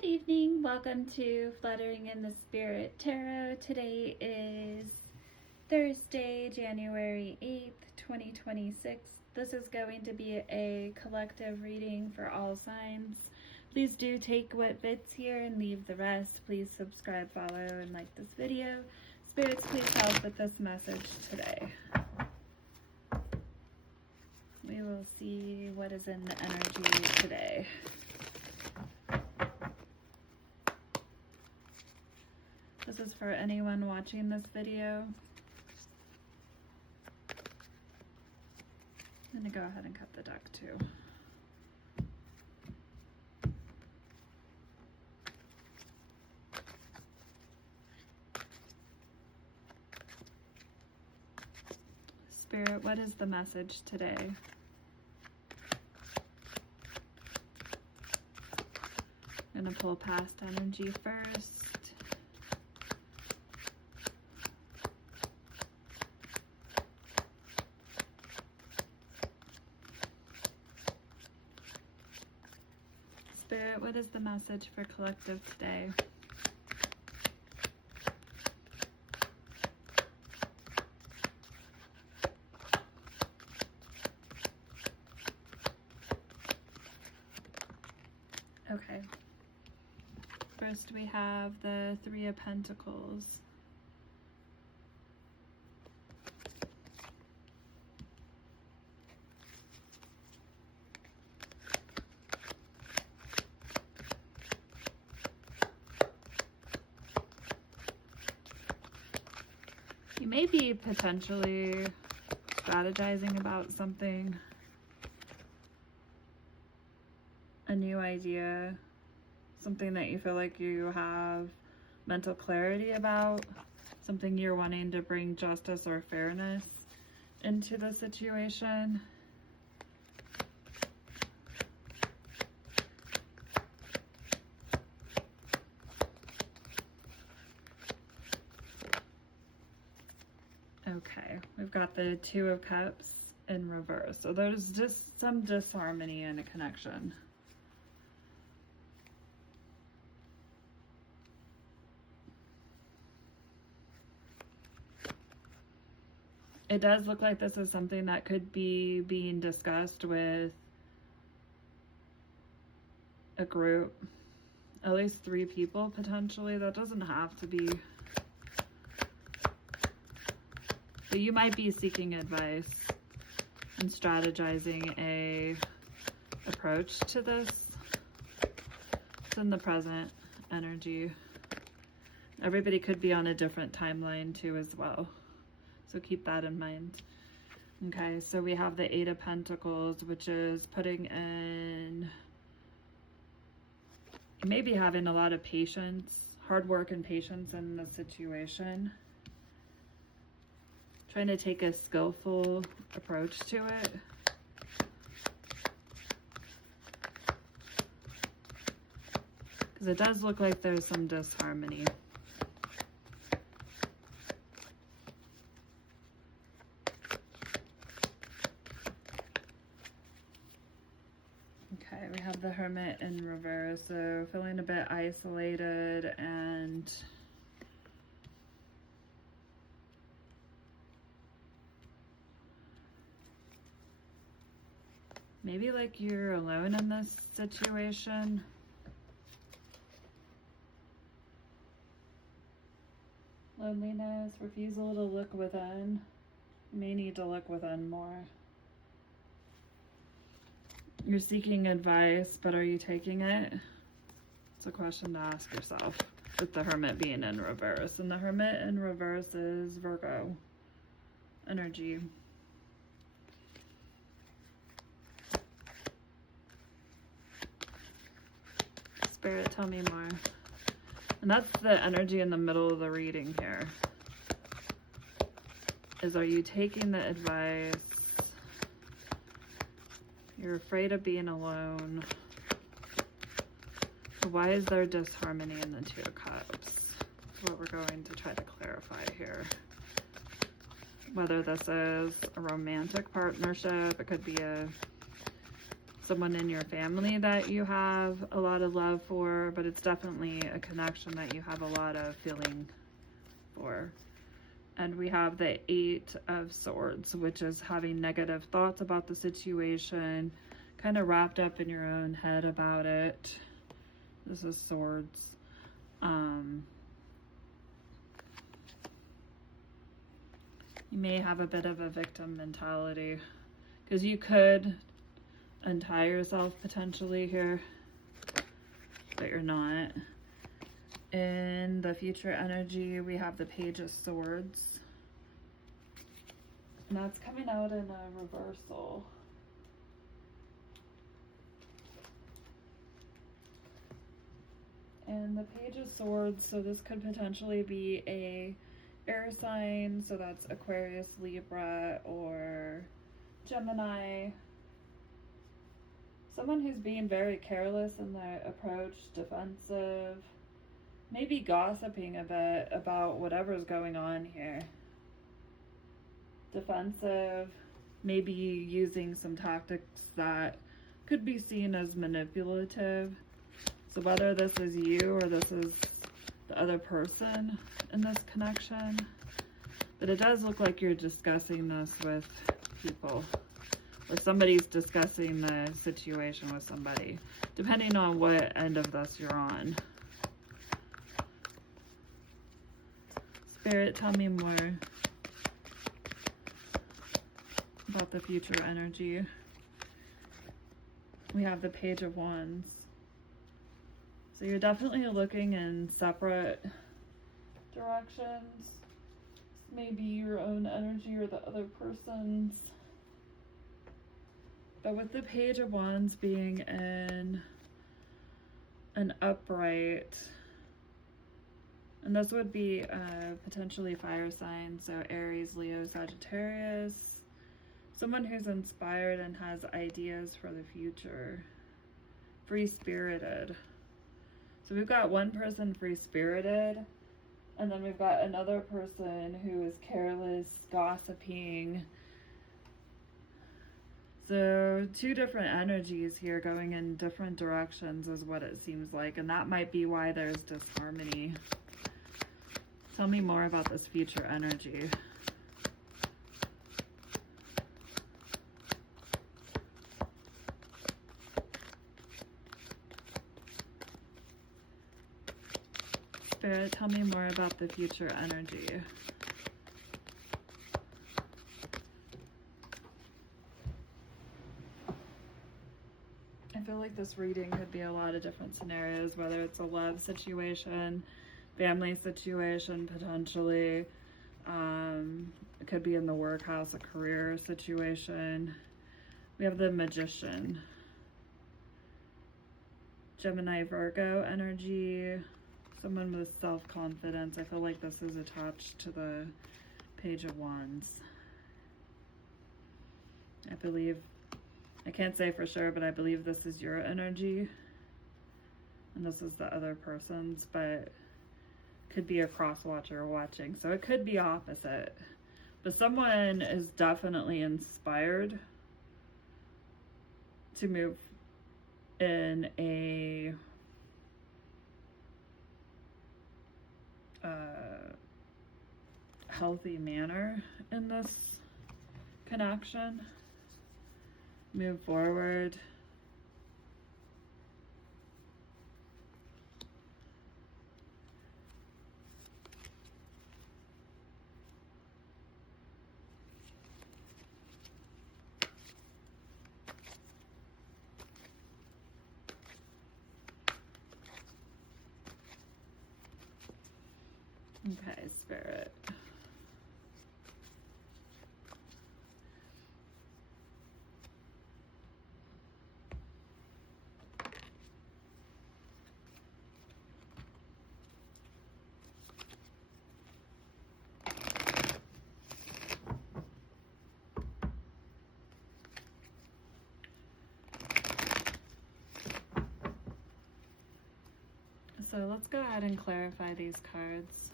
Good evening. Welcome to Fluttering in the Spirit Tarot. Today is Thursday, January 8th, 2026. This is going to be a collective reading for all signs. Please do take what fits here and leave the rest. Please subscribe, follow, and like this video. Spirits, please help with this message today. We will see what is in the energy today. This is for anyone watching this video. I'm going to go ahead and cut the deck too. Spirit, what is the message today? I'm going to pull past energy first. Spirit, what is the message for collective today? Okay. First we have the Three of Pentacles. You may be potentially strategizing about something, a new idea, something that you feel like you have mental clarity about, something you're wanting to bring justice or fairness into the situation. Okay, we've got the Two of Cups in reverse. So there's just some disharmony in a connection. It does look like this is something that could be being discussed with a group, at least 3 people potentially. That doesn't have to be. But you might be seeking advice and strategizing a approach to this. It's in the present energy. Everybody could be on a different timeline too as well. So keep that in mind. Okay, so we have the Eight of Pentacles, which is putting in, you may be having a lot of patience, hard work and patience in the situation. Trying to take a skillful approach to it. Because it does look like there's some disharmony. Okay, we have the Hermit in reverse, so feeling a bit isolated and maybe like you're alone in this situation. Loneliness, refusal to look within. You may need to look within more. You're seeking advice, but are you taking it? It's a question to ask yourself with the Hermit being in reverse. And the Hermit in reverse is Virgo energy. Spirit, tell me more. And that's the energy in the middle of the reading here. Is, are you taking the advice? You're afraid of being alone. Why is there disharmony in the Two of Cups? That's what we're going to try to clarify here. Whether this is a romantic partnership, it could be someone in your family that you have a lot of love for, but it's definitely a connection that you have a lot of feeling for. And we have the 8 of Swords, which is having negative thoughts about the situation, kind of wrapped up in your own head about it. This is Swords. You may have a bit of a victim mentality, because you could untie yourself potentially here, but you're not. In the future energy, we have the Page of Swords, and that's coming out in a reversal. And the Page of Swords, so this could potentially be a air sign, so that's Aquarius, Libra, or Gemini. Someone who's being very careless in their approach, defensive, maybe gossiping a bit about whatever's going on here. Defensive, maybe using some tactics that could be seen as manipulative. So whether this is you or this is the other person in this connection, but it does look like you're discussing this with people, or somebody's discussing the situation with somebody, depending on what end of this you're on. Spirit, tell me more about the future energy. We have the Page of Wands. So you're definitely looking in separate directions. Maybe your own energy or the other person's. But with the Page of Wands being in an upright, and this would be potentially fire signs, so Aries, Leo, Sagittarius. Someone who's inspired and has ideas for the future. Free-spirited. So we've got one person free-spirited, and then we've got another person who is careless, gossiping. So 2 different energies here going in different directions is what it seems like, and that might be why there's disharmony. Tell me more about this future energy. Spirit, tell me more about the future energy. I feel like this reading could be a lot of different scenarios, whether it's a love situation, family situation, potentially. It could be in the workhouse, a career situation. We have the Magician. Gemini, Virgo energy. Someone with self-confidence. I feel like this is attached to the Page of Wands. I believe, I can't say for sure, but I believe this is your energy. And this is the other person's, but could be a cross-watcher watching. So it could be opposite. But someone is definitely inspired to move in a healthy manner in this connection. Move forward. Okay, Spirit. So let's go ahead and clarify these cards.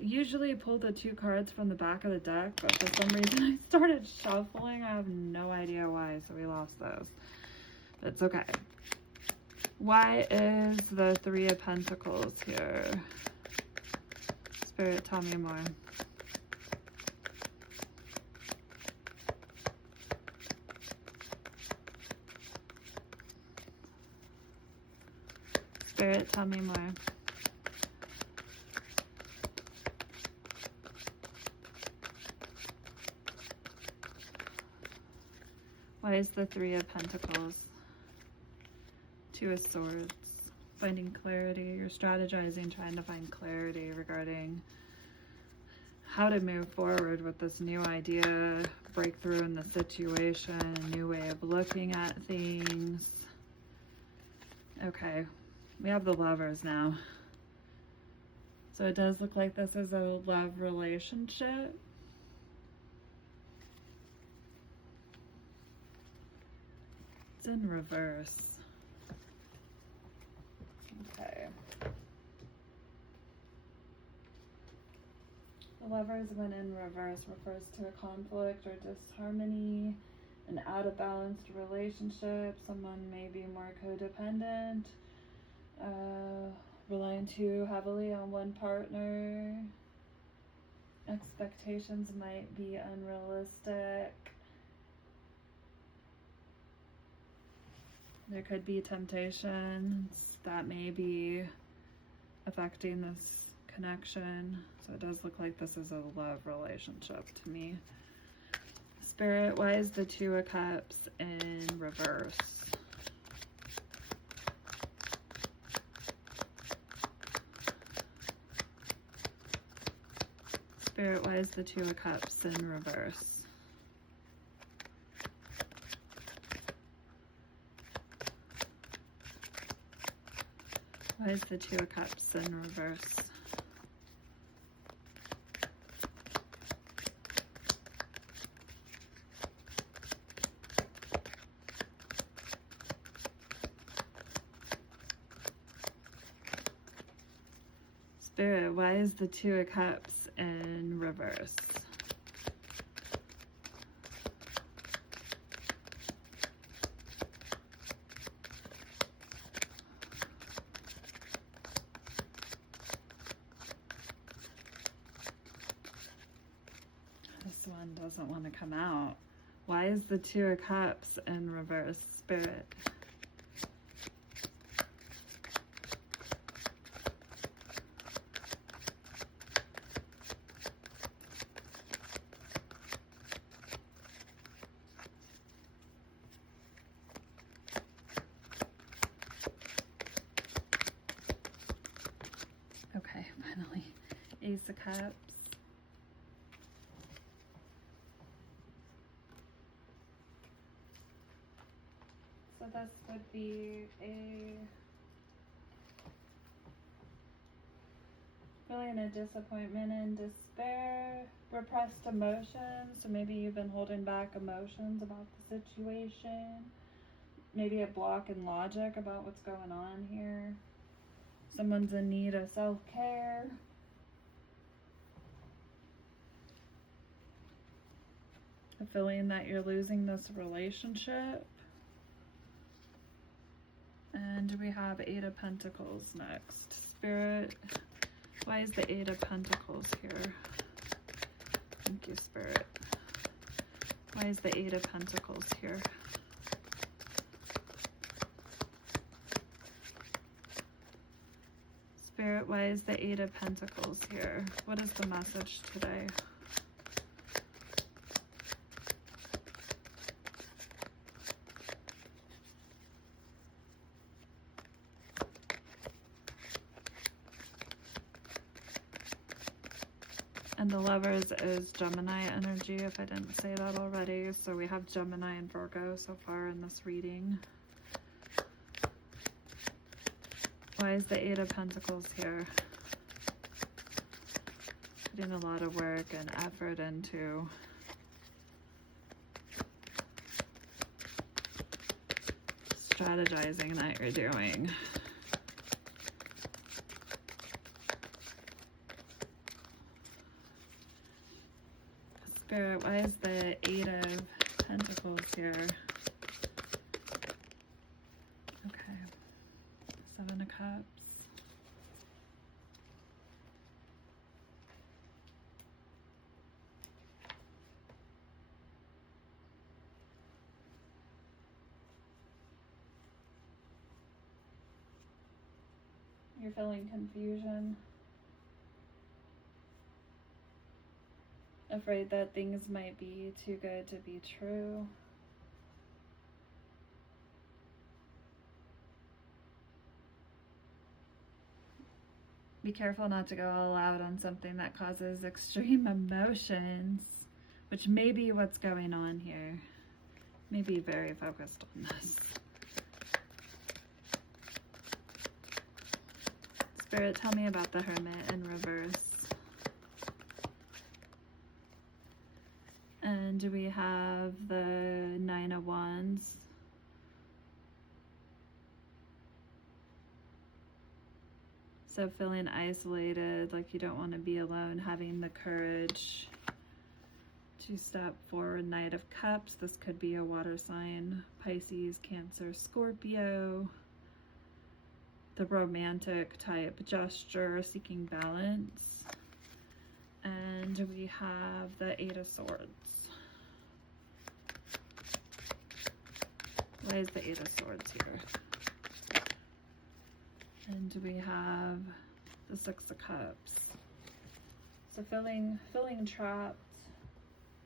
usually pull the 2 cards from the back of the deck, but for some reason I started shuffling. I have no idea why, so we lost those. But it's okay. Why is the 3 of Pentacles here? Spirit, tell me more. Spirit, tell me more. Why is the 3 of Pentacles? 2 of Swords. Finding clarity. You're strategizing, trying to find clarity regarding how to move forward with this new idea, breakthrough in the situation, a new way of looking at things. Okay, we have the Lovers now. So it does look like this is a love relationship. It's in reverse. Okay. The Lovers, when in reverse, refers to a conflict or disharmony, an out of balanced relationship. Someone may be more codependent, relying too heavily on one partner. Expectations might be unrealistic. There could be temptations that may be affecting this connection. So it does look like this is a love relationship to me. Spirit, why is the 2 of Cups in reverse? Spirit, why is the 2 of Cups in reverse? Why is the 2 of Cups in reverse? Spirit, why is the 2 of Cups in reverse? This one doesn't want to come out. Why is the 2 of Cups in reverse, Spirit? Okay, finally, Ace of Cups. So this would be a feeling of disappointment and despair, repressed emotions. So maybe you've been holding back emotions about the situation. Maybe a block in logic about what's going on here. Someone's in need of self-care. A feeling that you're losing this relationship. And we have 8 of Pentacles next. Spirit, why is the 8 of Pentacles here? Thank you, Spirit. Why is the 8 of Pentacles here? Spirit, why is the 8 of Pentacles here? What is the message today? And the Lovers is Gemini energy, if I didn't say that already. So we have Gemini and Virgo so far in this reading. Why is the 8 of Pentacles here? Putting a lot of work and effort into strategizing that you're doing. Spirit, why is the 8 of Pentacles here? Okay. 7 of Cups. You're feeling confusion. Afraid that things might be too good to be true. Be careful not to go all out on something that causes extreme emotions, which may be what's going on here. Maybe very focused on this. Spirit, tell me about the Hermit in reverse. And we have the 9 of Wands. So feeling isolated, like you don't want to be alone, having the courage to step forward. Knight of Cups. This could be a water sign. Pisces, Cancer, Scorpio. The romantic type gesture, seeking balance. And we have the 8 of Swords. Why is the 8 of Swords here? And we have the 6 of Cups. So feeling trapped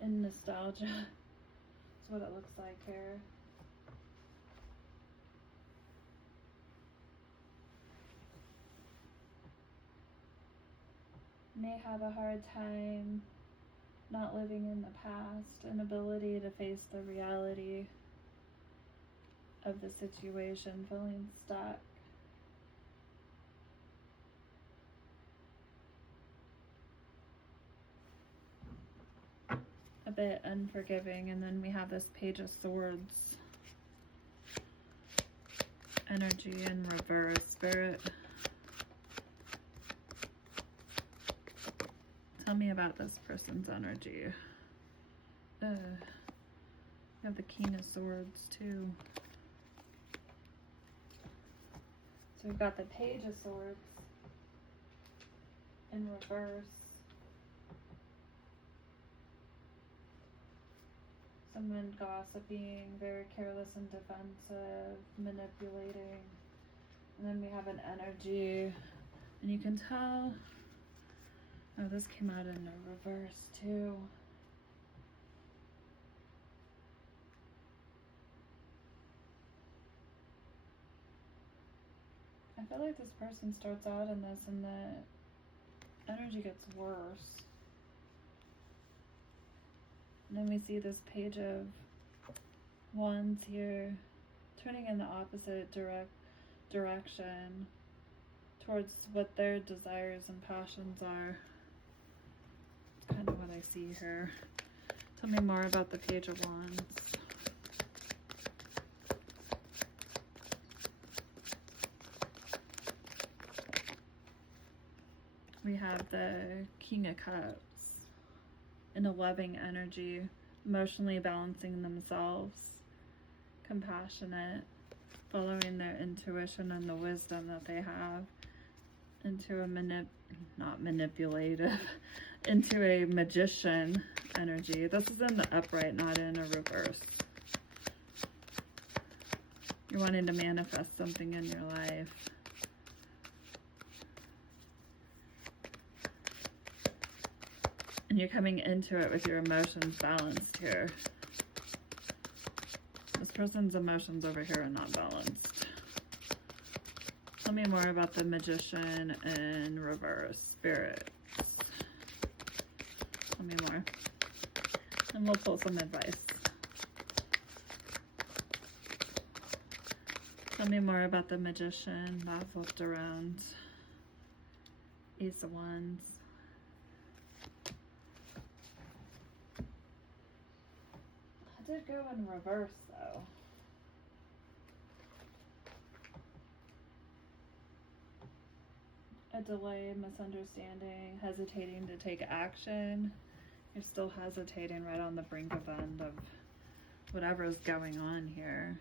in nostalgia. That's what it looks like here. May have a hard time not living in the past, inability to face the reality of the situation, feeling stuck. A bit unforgiving. And then we have this Page of Swords energy in reverse. Spirit, tell me about this person's energy. We have the King of Swords too. So we've got the Page of Swords in reverse. Someone gossiping, very careless and defensive, manipulating. And then we have an energy, and you can tell, oh, this came out in the reverse too. I feel like this person starts out in this and the energy gets worse. And then we see this Page of Wands here, turning in the opposite direction towards what their desires and passions are. It's kind of what I see here. Tell me more about the Page of Wands. We have the King of Cups in a loving energy, emotionally balancing themselves, compassionate, following their intuition and the wisdom that they have, into a not manipulative, into a magician energy. This is in the upright, not in a reverse. You're wanting to manifest something in your life. And you're coming into it with your emotions balanced here. This person's emotions over here are not balanced. Tell me more about the Magician in reverse. Spirits. Tell me more. And we'll pull some advice. Tell me more about the Magician. That flipped around. Ace of Wands. Did go in reverse though. A delay, misunderstanding, hesitating to take action. You're still hesitating right on the brink of end of whatever's going on here.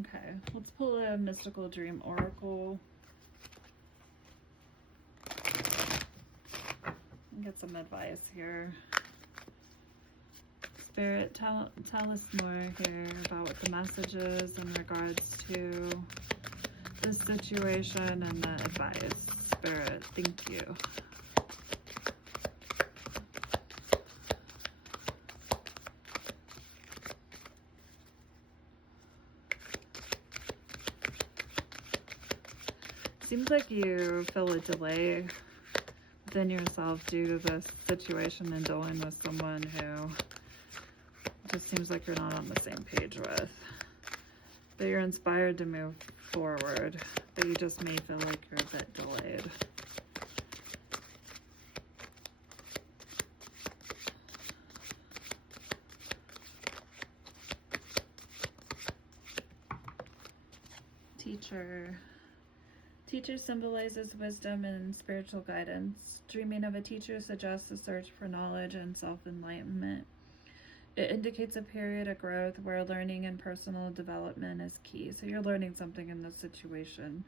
Okay, let's pull a mystical dream oracle. And get some advice here. Spirit, tell us more here about what the message is in regards to this situation and the advice. Spirit, thank you. Seems like you feel a delay within yourself due to this situation and dealing with someone who just seems like you're not on the same page with. But you're inspired to move forward, but you just may feel like you're a bit delayed. Teacher. Teacher symbolizes wisdom and spiritual guidance. Dreaming of a teacher suggests a search for knowledge and self-enlightenment. It indicates a period of growth where learning and personal development is key. So you're learning something in this situation.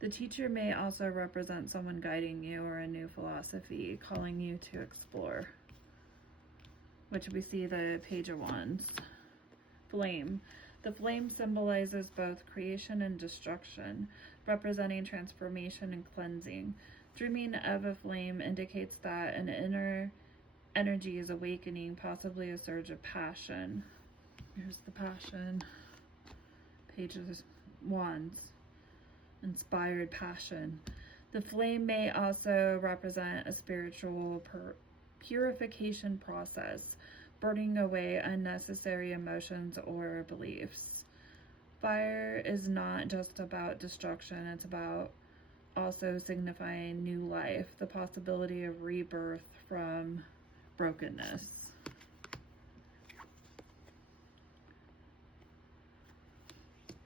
The teacher may also represent someone guiding you or a new philosophy, calling you to explore. Which we see the Page of Wands. Flame. The flame symbolizes both creation and destruction, representing transformation and cleansing. Dreaming of a flame indicates that an inner energy is awakening, possibly a surge of passion. Here's the passion. Page of Wands. Inspired passion. The flame may also represent a spiritual purification process, burning away unnecessary emotions or beliefs. Fire is not just about destruction, it's about also signifying new life, the possibility of rebirth from brokenness.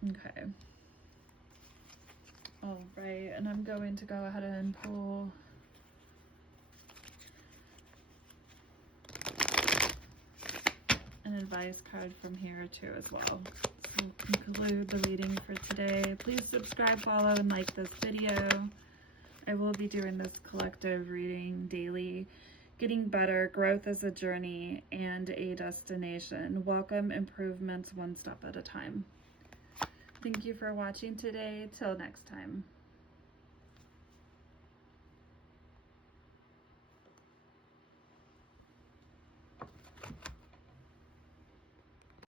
Okay. All right, and I'm going to go ahead and pull an advice card from here too as well. So we'll conclude the reading for today. Please subscribe, follow, and like this video. I will be doing this collective reading daily. Getting better, growth is a journey and a destination. Welcome improvements one step at a time. Thank you for watching today. Till next time.